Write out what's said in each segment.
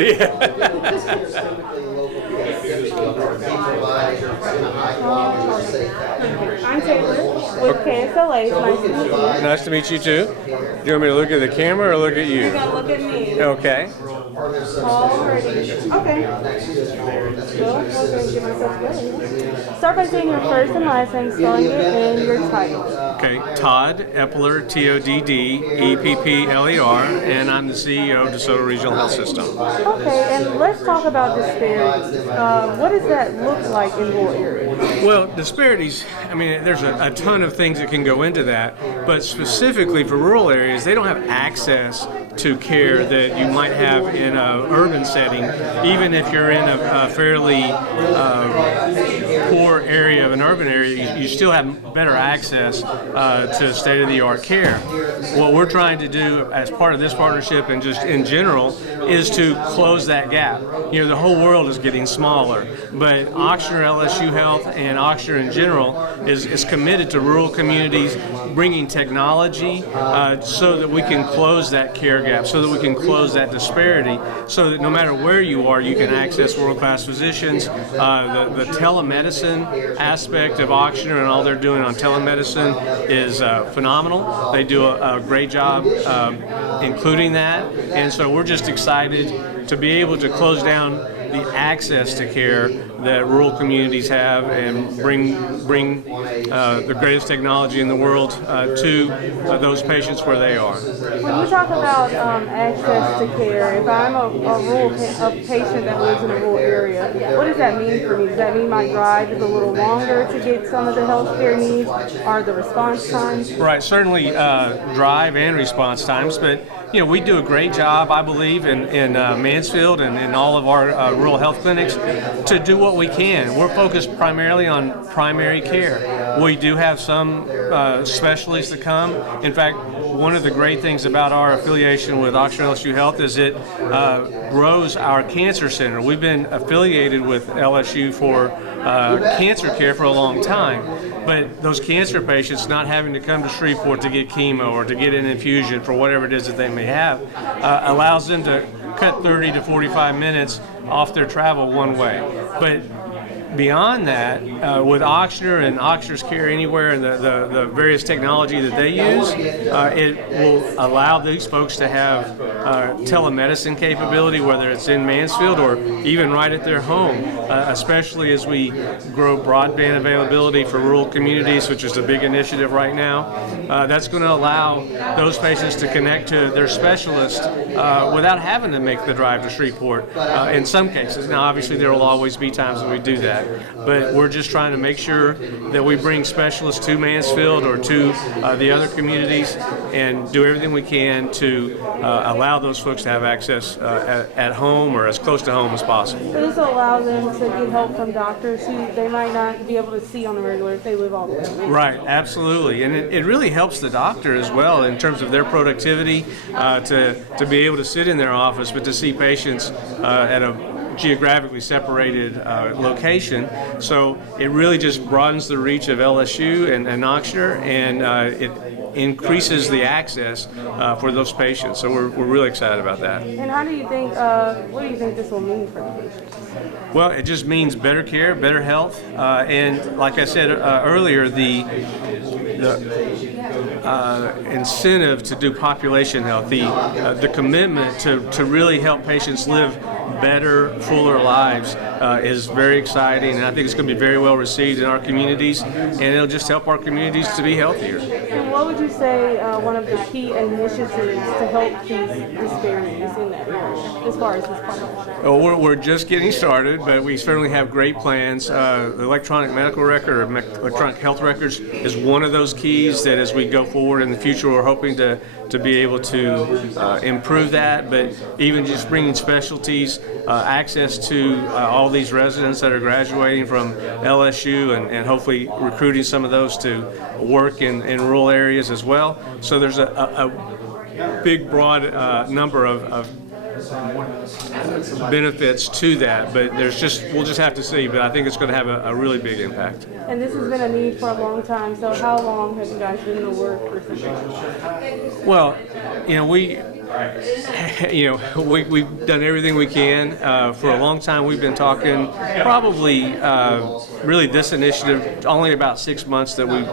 I'm Tayler with KSLA. It's nice to meet you. Nice to meet you too. Do you want me to look at the camera or look at you? You're going to look at me. Okay. Alrighty. Okay. Well, I'm going to get myself ready. Start by saying your first and last name, spelling it, and your title. Okay. Todd Eppler, Todd-Eppler, and I'm the CEO of DeSoto Regional Health System. Okay, and let's talk about disparities. What does that look like in rural areas? Well, disparities, I mean, there's a ton of things that can go into that, but specifically for rural areas, they don't have access to care that you might have in an urban setting. Even if you're in a fairly poor area of an urban area, you still have better access to state-of-the-art care. What we're trying to do as part of this partnership and just in general is to close that gap. You know, the whole world is getting smaller, but Ochsner LSU Health and Ochsner in general is committed to rural communities, bringing technology so that we can close that care gap, so that we can close that disparity, so that no matter where you are, you can access world-class physicians. The telemedicine aspect of Ochsner and all they're doing on telemedicine is phenomenal. They do a great job including that, and so we're just excited to be able to close down the access to care that rural communities have and bring the greatest technology in the world to those patients where they are. When you talk about access to care, if I'm a patient that lives in a rural area, what does that mean for me? Does that mean my drive is a little longer to get some of the health care needs? Are the response times? Right, certainly drive and response times, but you know, we do a great job, I believe, in Mansfield and in all of our rural health clinics to do what we can. We're focused primarily on primary care. We do have some specialists that come. In fact, one of the great things about our affiliation with Ochsner LSU Health is it grows our cancer center. We've been affiliated with LSU for cancer care for a long time. But those cancer patients not having to come to Shreveport to get chemo or to get an infusion for whatever it is that they may have allows them to cut 30 to 45 minutes off their travel one way. But beyond that, with Ochsner and Ochsner's Care Anywhere and the various technology that they use, it will allow these folks to have telemedicine capability, whether it's in Mansfield or even right at their home, especially as we grow broadband availability for rural communities, which is a big initiative right now. That's going to allow those patients to connect to their specialist without having to make the drive to Shreveport in some cases. Now, obviously, there will always be times when we do that. But we're just trying to make sure that we bring specialists to Mansfield or to the other communities and do everything we can to allow those folks to have access at home or as close to home as possible. This will allow them to get help from doctors who they might not be able to see on the regular if they live all the way away. Right, absolutely. And it really helps the doctor as well in terms of their productivity to be able to sit in their office but to see patients at a geographically separated location. So it really just broadens the reach of LSU and Ochsner, and it increases the access for those patients. So we're really excited about that. And how do you think, what do you think this will mean for the patients? Well, it just means better care, better health, and like I said earlier, the incentive to do population health, the commitment to really help patients live better, fuller lives is very exciting, and I think it's going to be very well received in our communities, and it'll just help our communities to be healthier. And what would you say one of the key initiatives to help these disparities in that area as far as this partnership? Oh, we're just getting started, but we certainly have great plans. The electronic medical record or electronic health records is one of those keys that as we go forward in the future we're hoping to be able to improve that, but even just bringing specialties, access to all these residents that are graduating from LSU and hopefully recruiting some of those to work in rural areas as well. So there's a big broad number of benefits to that, but we'll just have to see, but I think it's going to have a really big impact. And this has been a need for a long time, so how long have you guys been in the work for something? Well, you know, we've done everything we can. For a long time, we've been talking, probably really this initiative, only about 6 months that we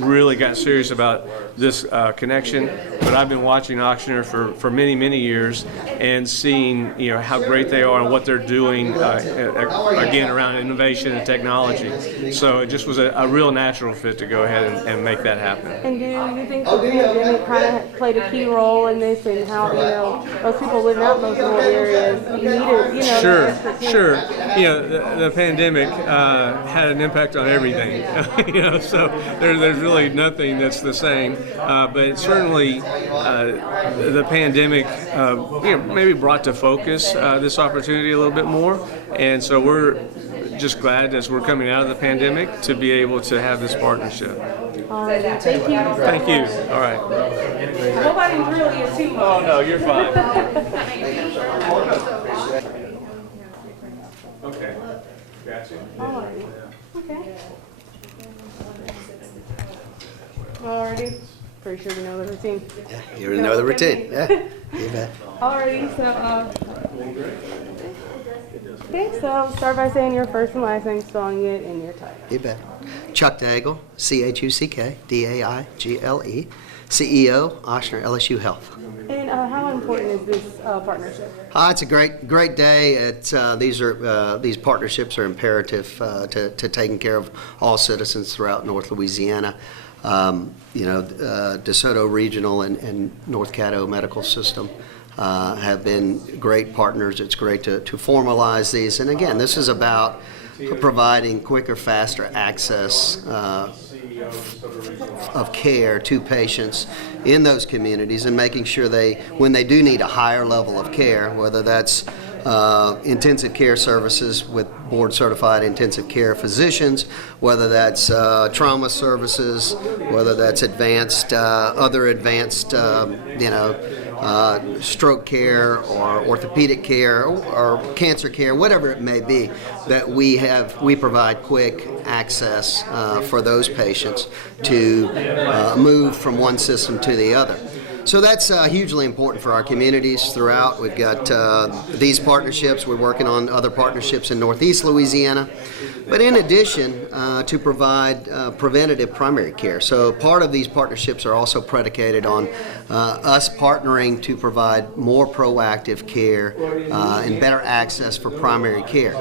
really got serious about this connection. But I've been watching Ochsner for many, many years and seeing how great they are and what they're doing, again, around innovation and technology. So it just was a real natural fit to go ahead and make that happen. And do you think the pandemic kind of played a key role in this, and how those people living out in those rural areas, you needed Sure. The pandemic had an impact on everything. So there's really nothing that's the same. But certainly the pandemic maybe brought to focus this opportunity a little bit more, and so we're just glad as we're coming out of the pandemic to be able to have this partnership. Thank you. Thank you. All right. I hope I didn't drill you too much. Oh, no, you're fine. Okay. Got you. Alrighty. Okay. Alrighty. Pretty sure we know the routine. Yeah, you already know the routine. Yeah, you bet. Alrighty, so okay, so I'll start by saying your first and last name, spelling it, and your title. You bet. Chuck Daigle, Chuck Daigle, CEO, Ochsner LSU Health. And how important is this partnership? It's a great day. These partnerships are imperative to taking care of all citizens throughout North Louisiana. DeSoto Regional and North Caddo Medical System have been great partners. It's great to formalize these. And again, this is about providing quicker, faster access of care to patients in those communities, and making sure when they do need a higher level of care, whether that's intensive care services with board-certified intensive care physicians, whether that's trauma services, whether that's other advanced stroke care or orthopedic care or cancer care, whatever it may be, that we provide quick access for those patients to move from one system to the other. So that's hugely important for our communities throughout. We've got these partnerships. We're working on other partnerships in Northeast Louisiana. But in addition, to provide preventative primary care. So part of these partnerships are also predicated on us partnering to provide more proactive care and better access for primary care.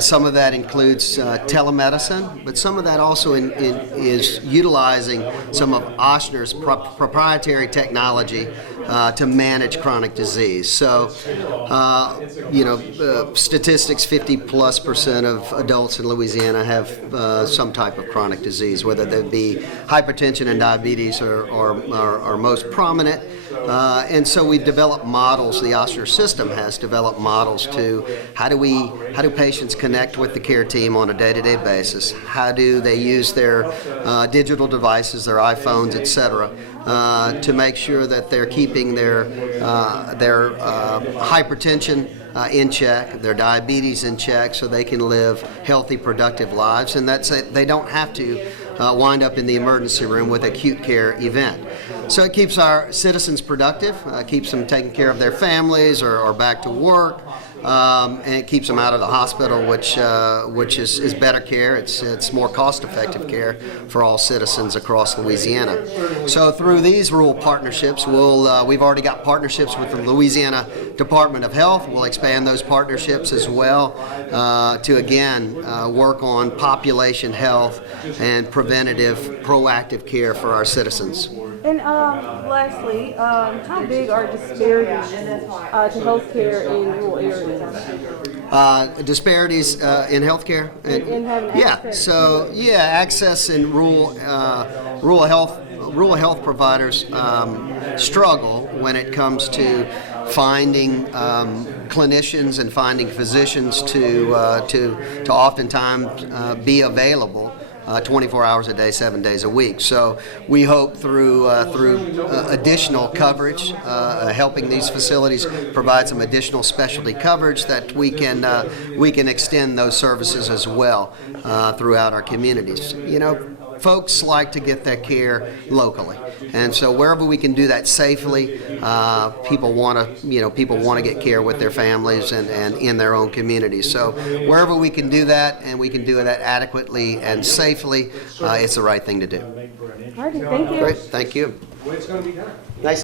Some of that includes telemedicine, but some of that also is utilizing some of Ochsner's proprietary technology to manage chronic disease. So, statistics, 50+% of adults in Louisiana have some type of chronic disease, whether that be hypertension and diabetes are most prominent. And so we've developed models, the Ochsner system has developed models to how do patients connect with the care team on a day-to-day basis? How do they use their digital devices, their iPhones, etc., to make sure that they're keeping their hypertension in check, their diabetes in check, so they can live healthy, productive lives, and they don't have to wind up in the emergency room with acute care event. So it keeps our citizens productive, keeps them taking care of their families or back to work, and it keeps them out of the hospital, which is better care. It's more cost-effective care for all citizens across Louisiana. So through these rural partnerships, we've already got partnerships with the Louisiana Department of Health. We'll expand those partnerships as well to again work on population health and preventative, proactive care for our citizens. And lastly, how big are disparities to healthcare in rural areas? Disparities in healthcare? In having access. Access in rural health providers struggle when it comes to finding clinicians and finding physicians to oftentimes be available 24 hours a day, 7 days a week. So we hope through additional coverage, helping these facilities provide some additional specialty coverage, that we can extend those services as well throughout our communities. folks like to get their care locally, and so wherever we can do that safely, people want to get care with their families and in their own communities. So wherever we can do that, and we can do that adequately and safely, it's the right thing to do. All right, thank you. Great, thank you. Nice.